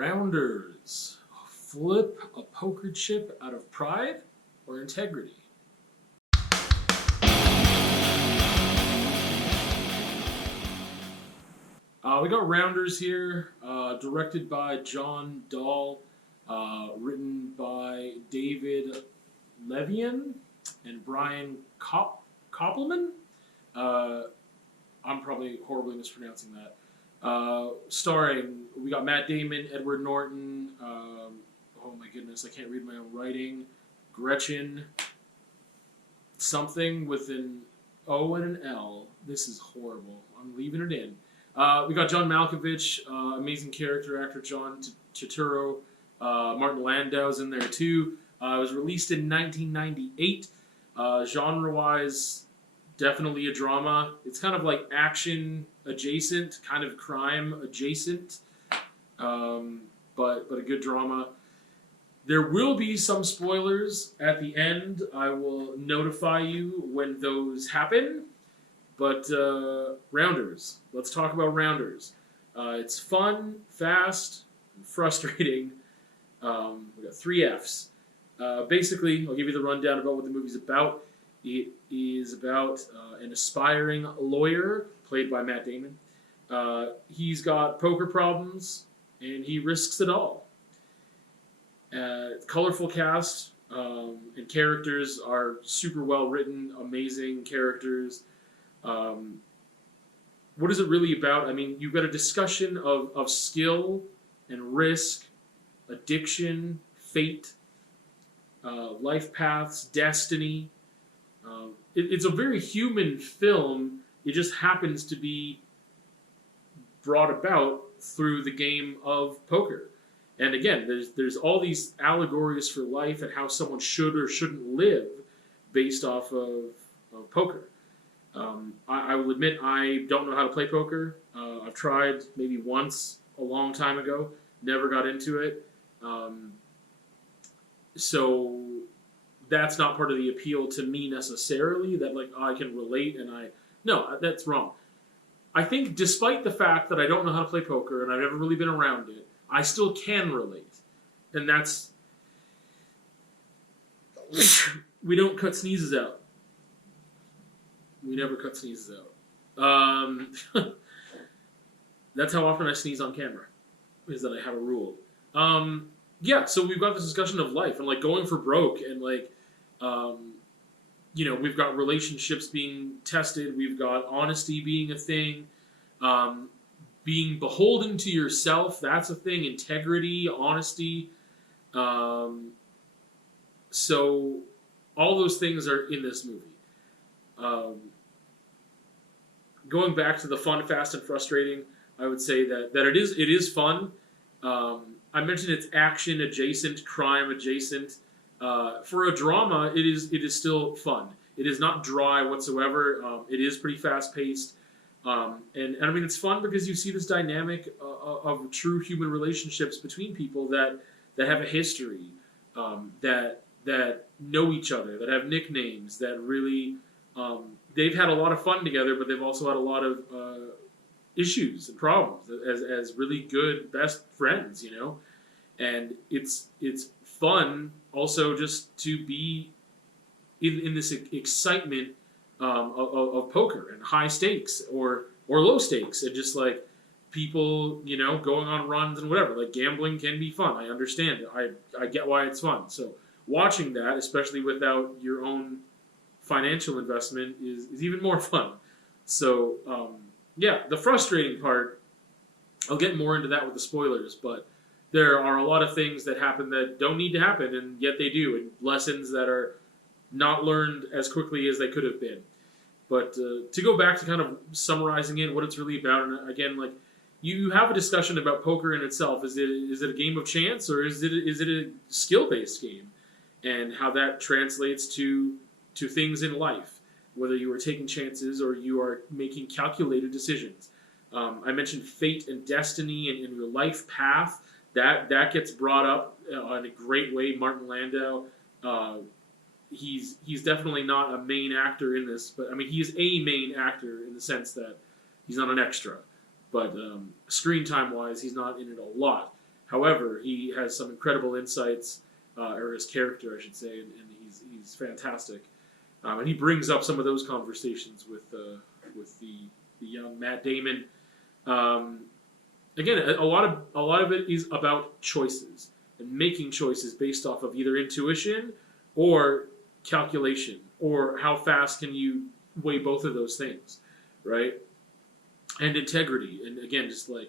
Rounders. Flip a poker chip out of pride or integrity? We got Rounders here, directed by John Dahl, written by David Levian and Brian Koppelman. I'm probably horribly mispronouncing that. Starring, we got Matt Damon, Edward Norton, oh my goodness, I can't read my own writing, Gretchen, something with an O and an L. This is horrible. I'm leaving it in. We got John Malkovich, amazing character actor John Turturro. Martin Landau's in there too. It was released in 1998. Genre-wise, definitely a drama. It's kind of like action adjacent, kind of crime adjacent, but a good drama. There will be some spoilers at the end. I will notify you when those happen. But Rounders. Let's talk about Rounders. It's fun, fast, and frustrating. We got 3 Fs. Basically, I'll give you the rundown about what the movie's about. It is about an aspiring lawyer, played by Matt Damon. He's got poker problems, and he risks it all. Colorful cast, and characters are super well written, amazing characters. What is it really about? I mean, you've got a discussion of skill and risk, addiction, fate, life paths, destiny. It's a very human film. It just happens to be brought about through the game of poker. And again, there's all these allegories for life and how someone should or shouldn't live based off of poker. I will admit I don't know how to play poker. I've tried maybe once a long time ago. Never got into it. So that's not part of the appeal to me necessarily, that like I can relate no, that's wrong. I think despite the fact that I don't know how to play poker and I've never really been around it, I still can relate. And that's... we don't cut sneezes out. We never cut sneezes out. That's how often I sneeze on camera, is that I have a rule. Yeah, so we've got this discussion of life and like going for broke and like, we've got relationships being tested. We've got honesty being a thing. Being beholden to yourself, that's a thing. Integrity, honesty. So all those things are in this movie. Going back to the fun, fast, and frustrating, I would say that it is fun. I mentioned it's action adjacent, crime adjacent. For a drama, it is still fun. It is not dry whatsoever. It is pretty fast paced, and I mean it's fun because you see this dynamic of true human relationships between people that have a history, that know each other, that have nicknames, that really they've had a lot of fun together, but they've also had a lot of issues and problems as really good best friends, and it's fun also just to be in this excitement of poker and high stakes or low stakes, and just like people going on runs and whatever. Like gambling can be fun. I understand it. I get why it's fun. So watching that, especially without your own financial investment, is even more fun. So yeah, the frustrating part, I'll get more into that with the spoilers, but there are a lot of things that happen that don't need to happen, and yet they do, and lessons that are not learned as quickly as they could have been. But to go back to kind of summarizing it, what it's really about, and again, like you have a discussion about poker in itself. Is it a game of chance, or is it a skill-based game, and how that translates to things in life, whether you are taking chances or you are making calculated decisions. I mentioned fate and destiny and your life path. That gets brought up in a great way. Martin Landau, he's definitely not a main actor in this, but I mean he is a main actor in the sense that he's not an extra. But screen time wise, he's not in it a lot. However, he has some incredible insights, or his character, I should say, and he's fantastic. And he brings up some of those conversations with the young Matt Damon. Again, a lot of it is about choices and making choices based off of either intuition or calculation, or how fast can you weigh both of those things, right? And integrity, and again, just like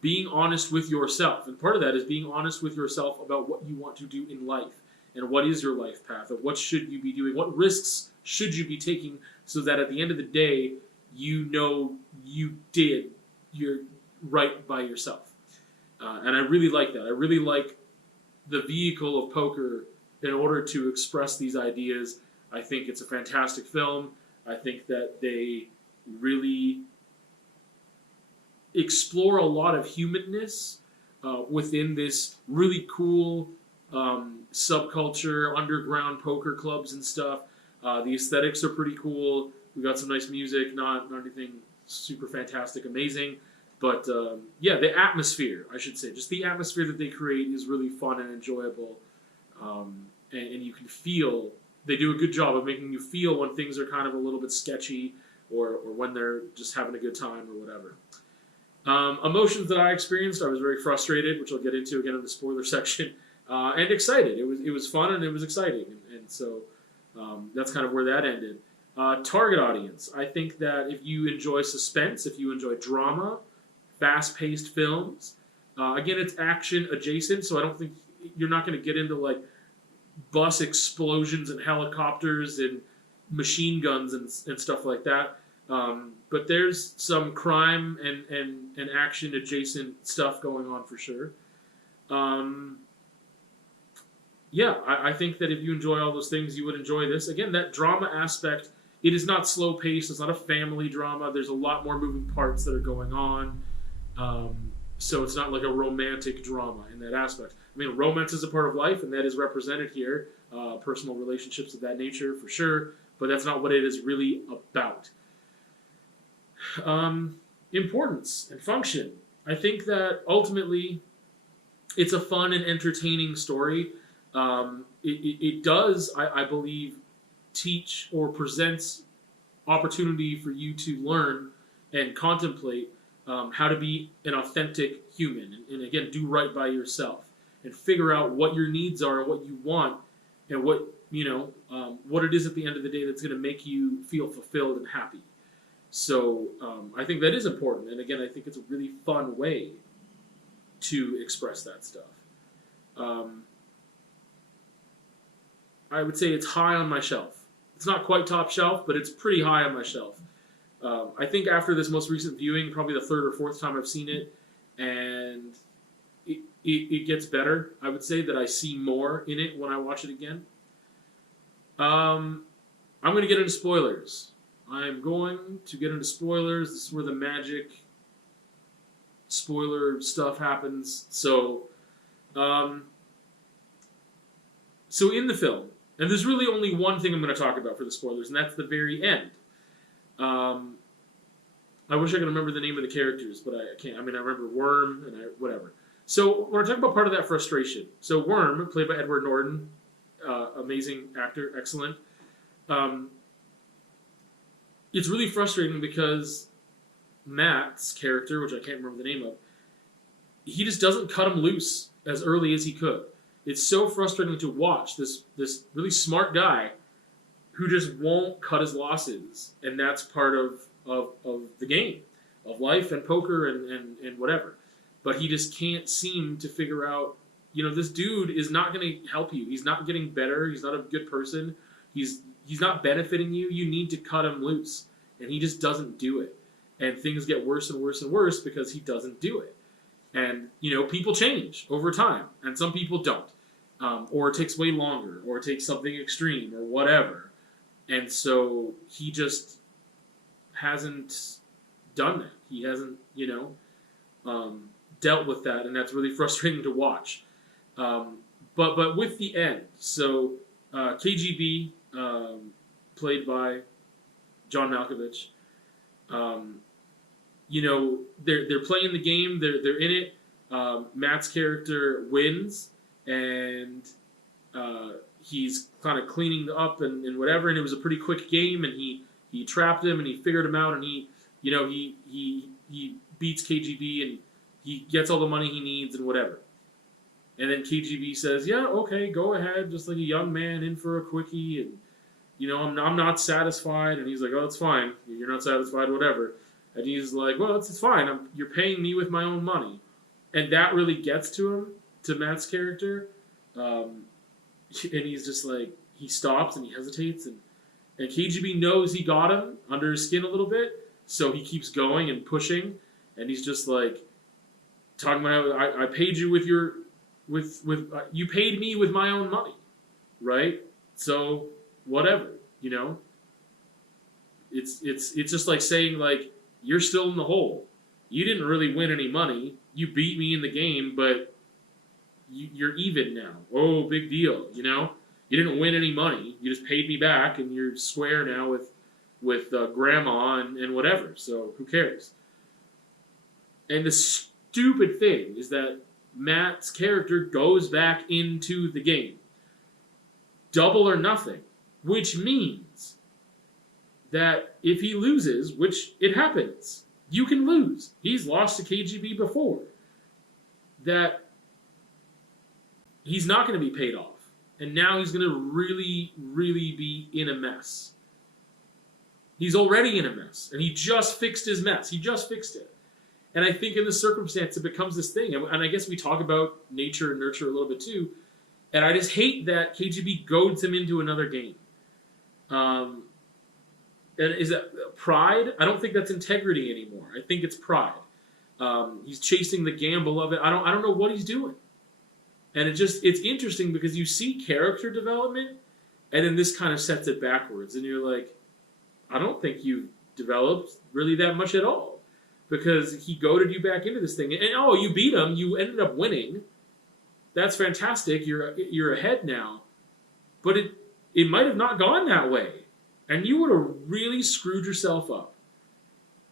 being honest with yourself. And part of that is being honest with yourself about what you want to do in life, and what is your life path, or what should you be doing, what risks should you be taking, so that at the end of the day, you know you did your right by yourself. And I really like that. I really like the vehicle of poker in order to express these ideas. I think it's a fantastic film. I think that they really explore a lot of humanness within this really cool subculture, underground poker clubs and stuff. The aesthetics are pretty cool. We got some nice music, not anything super fantastic, amazing. But yeah, the atmosphere, I should say, just the atmosphere that they create is really fun and enjoyable. And you can feel, they do a good job of making you feel when things are kind of a little bit sketchy, or when they're just having a good time or whatever. Emotions that I experienced, I was very frustrated, which I'll get into again in the spoiler section, and excited. It was fun and it was exciting, and so that's kind of where that ended. Target audience. I think that if you enjoy suspense, if you enjoy drama, fast-paced films, again, it's action adjacent, so I don't think you're not going to get into like bus explosions and helicopters and machine guns and stuff like that. But there's some crime and action adjacent stuff going on for sure. Yeah, I think that if you enjoy all those things, you would enjoy this. Again, that drama aspect, it is not slow paced. It's not a family drama. There's a lot more moving parts that are going on. So it's not like a romantic drama in that aspect. I mean, romance is a part of life, and that is represented here. Personal relationships of that nature, for sure. But that's not what it is really about. Importance and function. I think that ultimately it's a fun and entertaining story. It does, I believe, teach or presents opportunity for you to learn and contemplate how to be an authentic human, and again, do right by yourself, and figure out what your needs are and what you want, and what what it is at the end of the day that's going to make you feel fulfilled and happy. So I think that is important, and again, I think it's a really fun way to express that stuff. I would say it's high on my shelf. It's not quite top shelf, but it's pretty high on my shelf. I think after this most recent viewing, probably the third or fourth time I've seen it, and it gets better. I would say that I see more in it when I watch it again. I'm going to get into spoilers. I'm going to get into spoilers. This is where the magic spoiler stuff happens. So in the film, and there's really only one thing I'm going to talk about for the spoilers, and that's the very end. I wish I could remember the name of the characters, but I can't. I mean, I remember Worm and whatever. So we're talking about part of that frustration. So Worm, played by Edward Norton, amazing actor, excellent. It's really frustrating because Matt's character, which I can't remember the name of, he just doesn't cut him loose as early as he could. It's so frustrating to watch this really smart guy who just won't cut his losses, and that's part of the game, of life and poker and whatever. But he just can't seem to figure out, this dude is not going to help you. He's not getting better. He's not a good person. He's not benefiting you. You need to cut him loose, and he just doesn't do it. And things get worse and worse and worse because he doesn't do it. And, people change over time, and some people don't. Or it takes way longer, or it takes something extreme, or whatever. And so he just hasn't done that. He hasn't, dealt with that, and that's really frustrating to watch. But with the end, so KGB, played by John Malkovich, they're playing the game, they're in it. Matt's character wins, and he's kind of cleaning up and whatever. And it was a pretty quick game, and he trapped him and he figured him out, and he beats KGB and he gets all the money he needs and whatever. And then KGB says, "Yeah, okay, go ahead, just like a young man in for a quickie, and I'm not satisfied." And he's like, "Oh, it's fine. You're not satisfied, whatever." And he's like, "Well, it's fine. You're paying me with my own money," and that really gets to him, to Matt's character. And he's just like, he stops and he hesitates, and KGB knows he got him under his skin a little bit, so he keeps going and pushing, and he's just like talking about, I paid you with your you paid me with my own money, right? So whatever, it's just like saying, like, you're still in the hole. You didn't really win any money. You beat me in the game, but you're even now. Oh, big deal, You didn't win any money. You just paid me back, and you're square now with grandma and whatever. So who cares? And the stupid thing is that Matt's character goes back into the game. Double or nothing. Which means that if he loses, which it happens, you can lose. He's lost to KGB before. That he's not going to be paid off. And now he's going to really, really be in a mess. He's already in a mess. And he just fixed his mess. He just fixed it. And I think in this circumstance, it becomes this thing. And I guess we talk about nature and nurture a little bit too. And I just hate that KGB goads him into another game. And is that pride? I don't think that's integrity anymore. I think it's pride. He's chasing the gamble of it. I don't know what he's doing. And it's interesting because you see character development, and then this kind of sets it backwards. And you're like, I don't think you've developed really that much at all. Because he goaded you back into this thing. And oh, you beat him. You ended up winning. That's fantastic. You're ahead now. But it might have not gone that way. And you would have really screwed yourself up.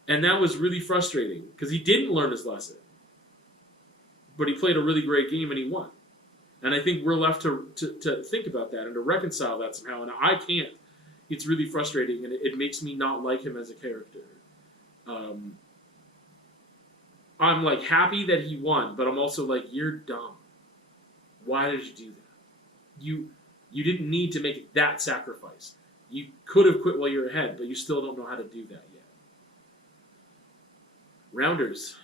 And that was really frustrating. Because he didn't learn his lesson. But he played a really great game and he won. And I think we're left to think about that and to reconcile that somehow. And I can't. It's really frustrating. And it makes me not like him as a character. I'm like happy that he won, but I'm also like, you're dumb. Why did you do that? You didn't need to make that sacrifice. You could have quit while you're ahead, but you still don't know how to do that yet. Rounders.